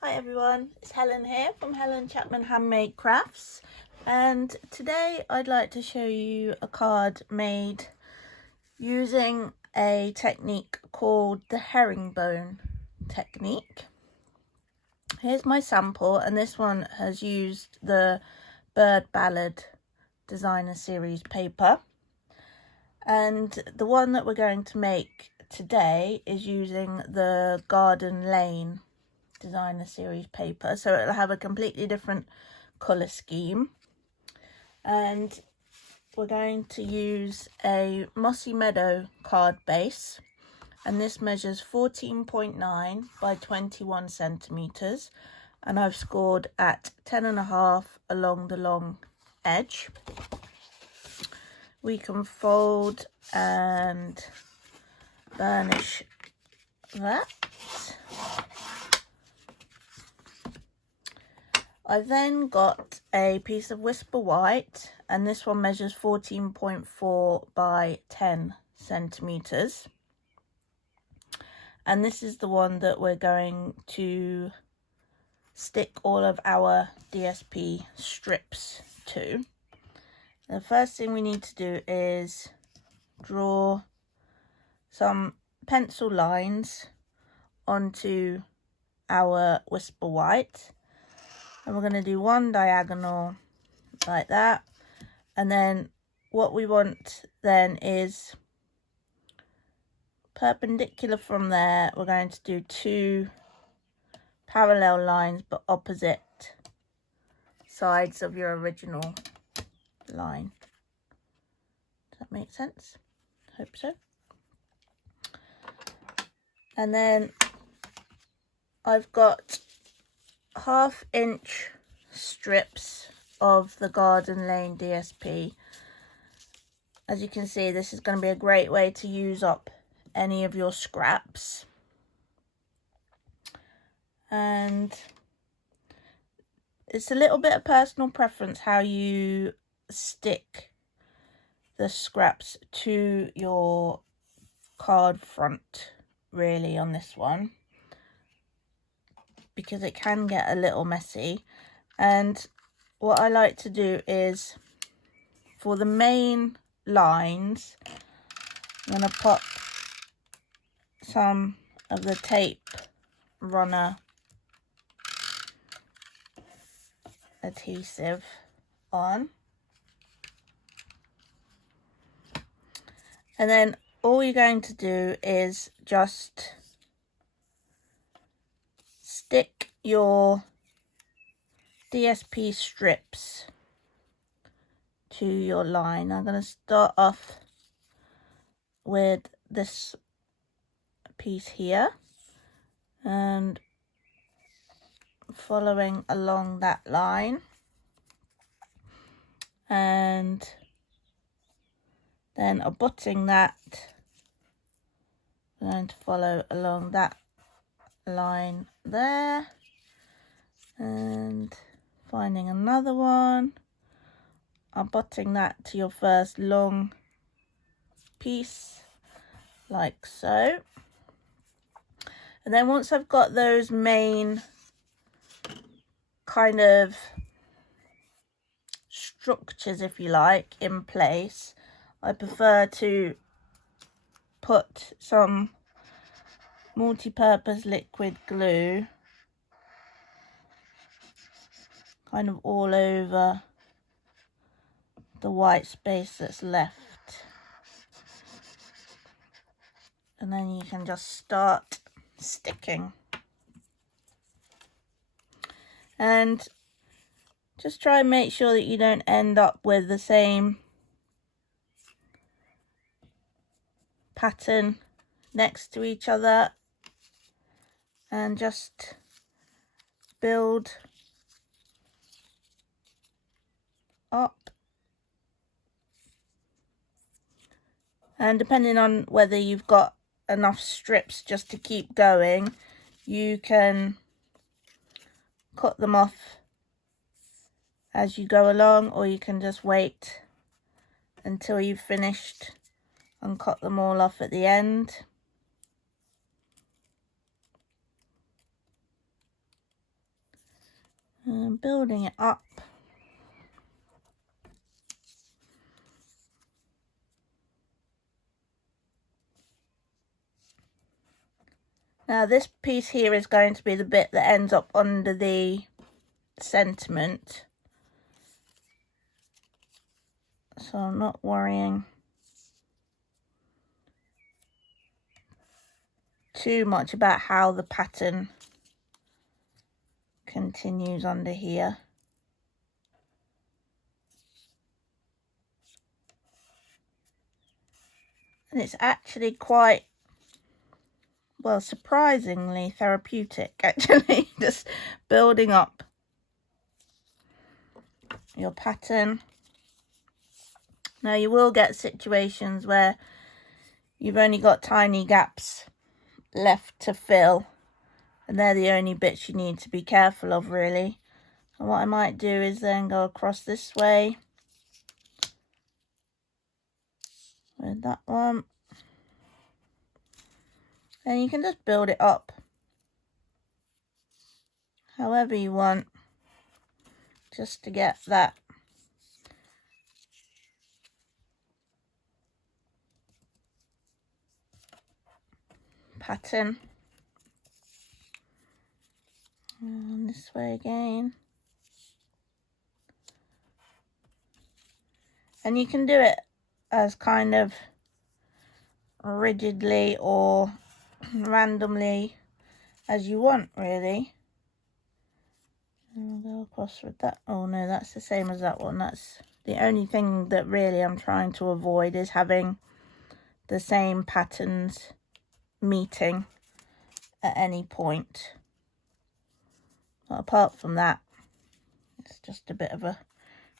Hi everyone, it's Helen here from Helen Chapman Handmade Crafts, and today I'd like to show you a card made using a technique called the herringbone technique. Here's my sample, and this one has used the Bird Ballad Designer Series paper, and the one that we're going to make today is using the Garden Lane Designer Series paper, so it'll have a completely different colour scheme. And we're going to use a Mossy Meadow card base, and this measures 14.9 by 21 centimetres, and I've scored at 10.5 along the long edge. We can fold and burnish that. I've then got a piece of Whisper White, and this one measures 14.4 by 10 centimetres. And this is the one that we're going to stick all of our DSP strips to. The first thing we need to do is draw some pencil lines onto our Whisper White. And we're going to do one diagonal like that. And then what we want then is perpendicular from there. We're going to do two parallel lines but opposite sides of your original line. Does that make sense? Hope so. And then I've got 1/2 inch strips of the Garden Lane DSP. As you can see, this is going to be a great way to use up any of your scraps. And it's a little bit of personal preference how you stick the scraps to your card front, really, on this one, because it can get a little messy. And what I like to do is, for the main lines, I'm going to pop some of the tape runner adhesive on. And then all you're going to do is just stick your DSP strips to your line. I'm going to start off with this piece here and following along that line, and then abutting that, I'm going to follow along that line there and finding another one, abutting that to your first long piece like so. And then once I've got those main kind of structures, if you like, in place, I prefer to put some multi-purpose liquid glue kind of all over the white space that's left, and then you can just start sticking. And just try and make sure that you don't end up with the same pattern next to each other, and just build up. And depending on whether you've got enough strips just to keep going, you can cut them off as you go along, or you can just wait until you've finished and cut them all off at the end. and building it up. Now this piece here is going to be the bit that ends up under the sentiment, so I'm not worrying too much about how the pattern continues under here. And it's actually quite, well, surprisingly therapeutic actually, just building up your pattern. Now you will get situations where you've only got tiny gaps left to fill, and they're the only bits you need to be careful of really. And what I might do is then go across this way with that one, and you can just build it up however you want, just to get that pattern. And this way again, and you can do it as kind of rigidly or randomly as you want really. And I'll go across with that. Oh no, that's the same as that one. That's the only thing that really I'm trying to avoid, is having the same patterns meeting at any point. But apart from that, it's just a bit of a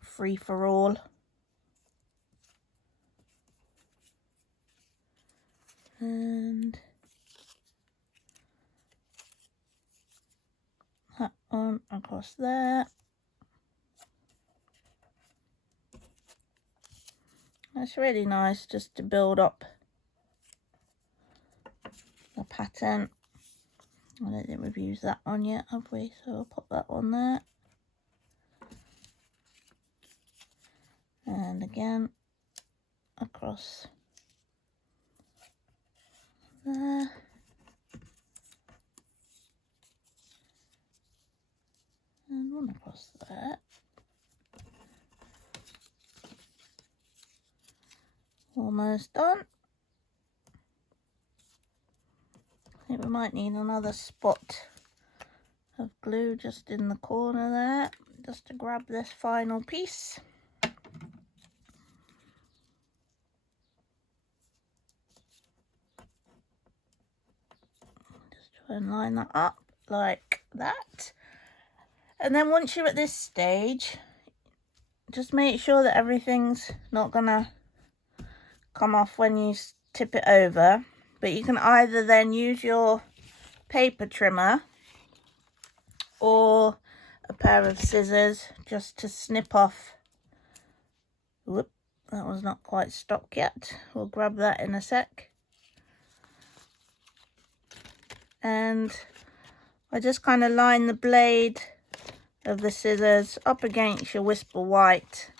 free-for-all. And that one across there. That's really nice just to build up the pattern. I don't think we've used that one yet, have we? So I'll pop that one there. And again, across there. And one across there. Almost done. I think we might need another spot of glue just in the corner there, just to grab this final piece. Just try and line that up like that. And then once you're at this stage, just make sure that everything's not gonna come off when you tip it over. But you can either then use your paper trimmer or a pair of scissors just to snip off. Whoop, that was not quite stuck yet. We'll grab that in a sec. And I just kind of line the blade of the scissors up against your Whisper White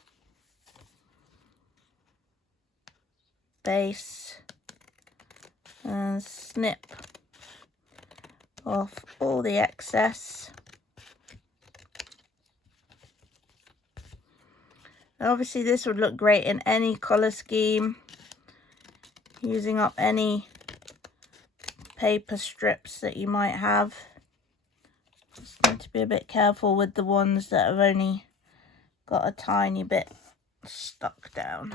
base and snip off all the excess. Obviously this would look great in any colour scheme, using up any paper strips that you might have. Just need to be a bit careful with the ones that have only got a tiny bit stuck down.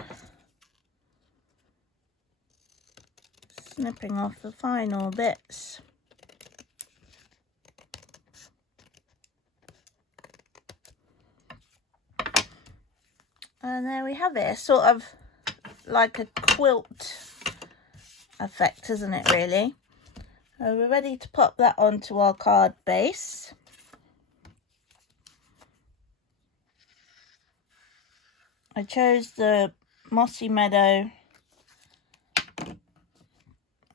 Snipping off the final bits. And there we have it. It's sort of like a quilt effect, isn't it, really? We're ready to pop that onto our card base. I chose the Mossy Meadow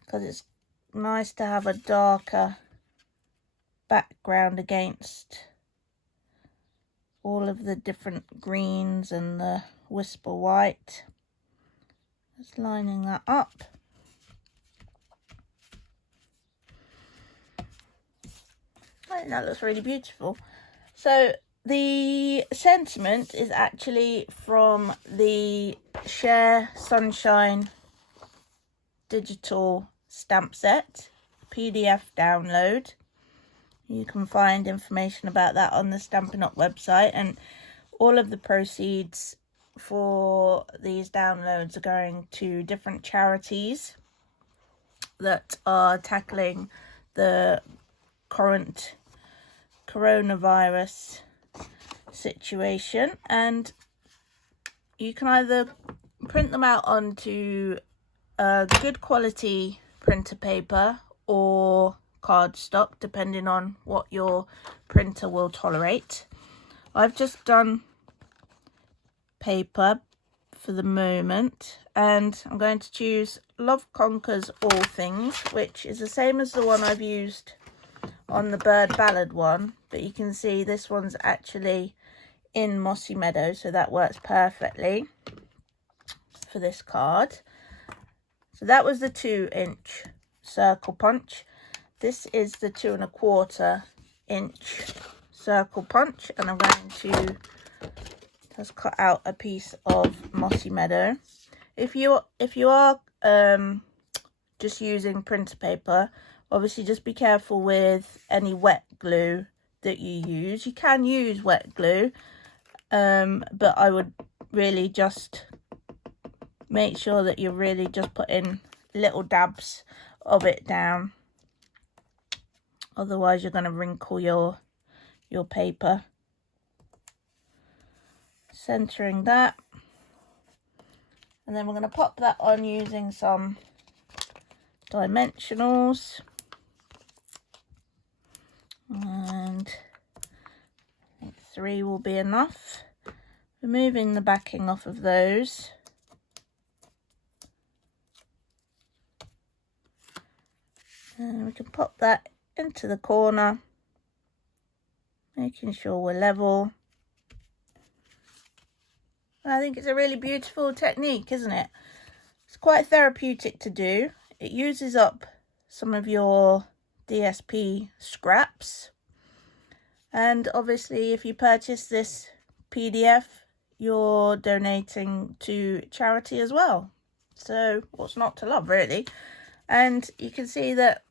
because it's nice to have a darker background against all of the different greens and the whisper white. Just lining that up. I think that looks really beautiful. So the sentiment is actually from the Share Sunshine digital stamp set PDF download. You can find information about that on the Stampin' Up website, and all of the proceeds for these downloads are going to different charities that are tackling the current coronavirus situation. And you can either print them out onto good quality printer paper or cardstock, depending on what your printer will tolerate. I've just done paper for the moment, and I'm going to choose Love Conquers All Things, which is the same as the one I've used on the Bird Ballad one, but you can see this one's actually in Mossy Meadow, so that works perfectly for this card. So that was the 2-inch circle punch. This is the 2 1/4 inch circle punch, and I'm going to just cut out a piece of Mossy Meadow. If you are just using printer paper, obviously just be careful with any wet glue that you use. You can use wet glue, but I would really just make sure that you're really just putting little dabs of it down. Otherwise you're going to wrinkle your paper. Centering that, and then we're going to pop that on using some dimensionals, and I think 3 will be enough. Removing the backing off of those. And we can pop that into the corner, making sure we're level. And I think it's a really beautiful technique, isn't it? It's quite therapeutic to do. It uses up some of your DSP scraps. And obviously, if you purchase this PDF, you're donating to charity as well. So what's not to love, really? And you can see that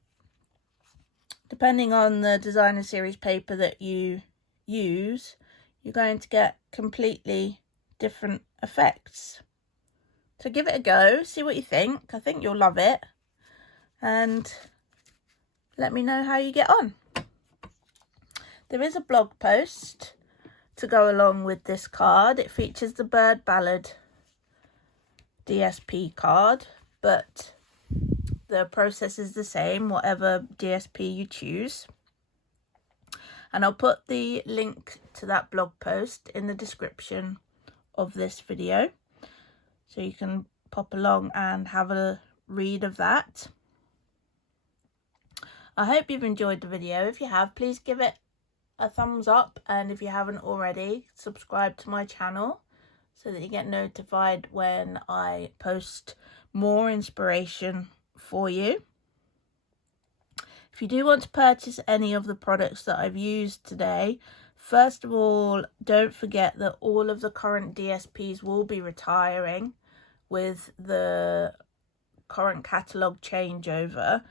depending on the designer series paper that you use, you're going to get completely different effects. So give it a go, see what you think. I think you'll love it, and let me know how you get on. There is a blog post to go along with this card. It features the Bird Ballad DSP card, but the process is the same, whatever DSP you choose. And I'll put the link to that blog post in the description of this video, so you can pop along and have a read of that. I hope you've enjoyed the video. If you have, please give it a thumbs up, and if you haven't already, subscribe to my channel so that you get notified when I post more inspiration for you. If you do want to purchase any of the products that I've used today, first of all, don't forget that all of the current DSPs will be retiring with the current catalogue changeover.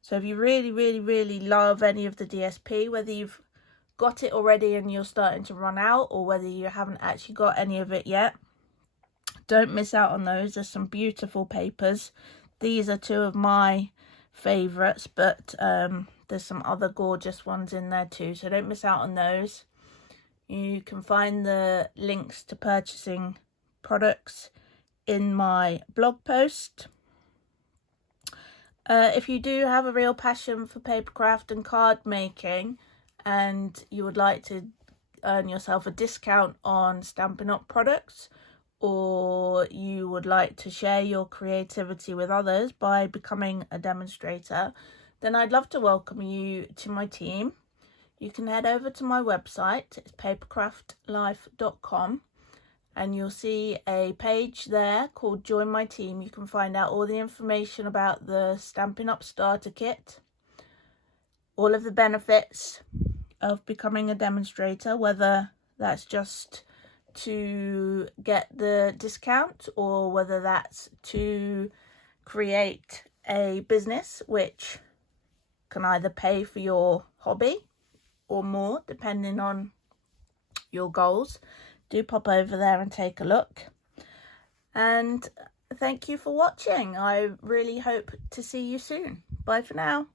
So if you really love any of the DSP, whether you've got it already and you're starting to run out, or whether you haven't actually got any of it yet, don't miss out on those. There's some beautiful papers. These are 2 of my favourites, but there's some other gorgeous ones in there too, so don't miss out on those. You can find the links to purchasing products in my blog post. If you do have a real passion for papercraft and card making, and you would like to earn yourself a discount on Stampin' Up products, or you would like to share your creativity with others by becoming a demonstrator, then I'd love to welcome you to my team. you can head over to my website. It's papercraftlife.com, and you'll see a page there called Join My Team. You can find out all the information about the Stampin' Up starter kit, all of the benefits of becoming a demonstrator, whether that's just to get the discount or whether that's to create a business which can either pay for your hobby or more depending on your goals. Do pop over there and take a look, and thank you for watching. I really hope to see you soon. Bye for now.